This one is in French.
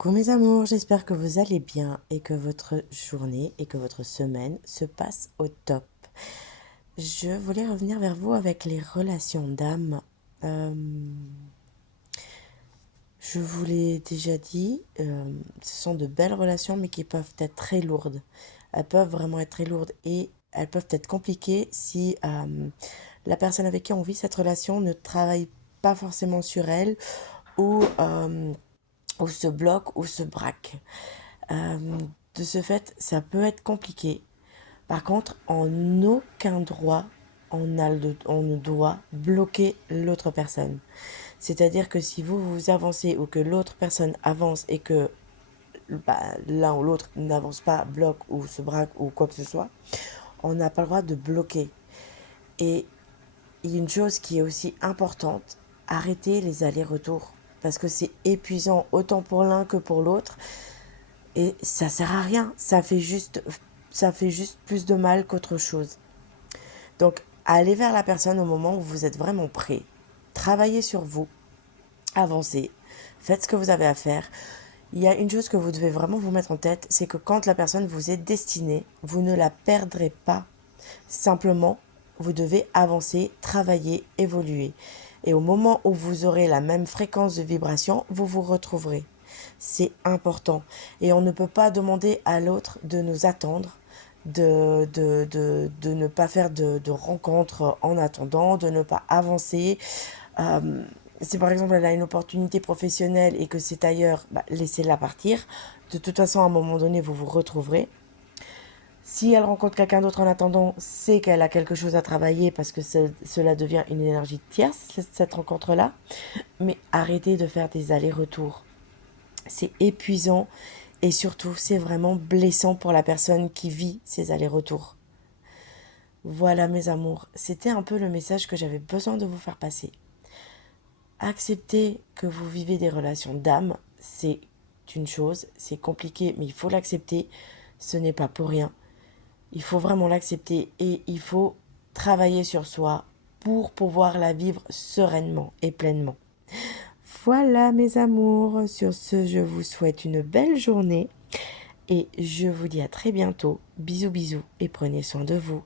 Coucou mes amours, j'espère que vous allez bien et que votre journée et que votre semaine se passe au top. Je voulais revenir vers vous avec les relations d'âme. Euh, je vous l'ai déjà dit, ce sont de belles relations mais qui peuvent être très lourdes. Elles peuvent vraiment être très lourdes et elles peuvent être compliquées si la personne avec qui on vit cette relation ne travaille pas forcément sur elle ou se bloque ou se braque. Euh, de ce fait, ça peut être compliqué. Par contre, en aucun droit, on ne doit bloquer l'autre personne. C'est-à-dire que si vous avancez ou que l'autre personne avance et que l'un ou l'autre n'avance pas, bloque ou se braque ou quoi que ce soit, on n'a pas le droit de bloquer. Et il y a une chose qui est aussi importante, arrêter les allers-retours. Parce que c'est épuisant autant pour l'un que pour l'autre. Et ça sert à rien. Ça fait juste plus de mal qu'autre chose. Donc, allez vers la personne au moment où vous êtes vraiment prêt. Travaillez sur vous. Avancez. Faites ce que vous avez à faire. Il y a une chose que vous devez vraiment vous mettre en tête, c'est que quand la personne vous est destinée, vous ne la perdrez pas. Simplement, vous devez avancer, travailler, évoluer. Et au moment où vous aurez la même fréquence de vibration, vous vous retrouverez. C'est important. Et on ne peut pas demander à l'autre de nous attendre, de ne pas faire de rencontres en attendant, de ne pas avancer. Euh, si par exemple elle a une opportunité professionnelle et que c'est ailleurs, laissez-la partir. De toute façon, à un moment donné, vous vous retrouverez. Si elle rencontre quelqu'un d'autre en attendant, c'est qu'elle a quelque chose à travailler parce que cela devient une énergie tierce, cette rencontre-là. Mais arrêtez de faire des allers-retours. C'est épuisant et surtout c'est vraiment blessant pour la personne qui vit ces allers-retours. Voilà mes amours, c'était un peu le message que j'avais besoin de vous faire passer. Accepter que vous vivez des relations d'âme, c'est une chose, c'est compliqué mais il faut l'accepter, ce n'est pas pour rien. Il faut vraiment l'accepter et il faut travailler sur soi pour pouvoir la vivre sereinement et pleinement. Voilà mes amours, sur ce je vous souhaite une belle journée et je vous dis à très bientôt. Bisous bisous et prenez soin de vous.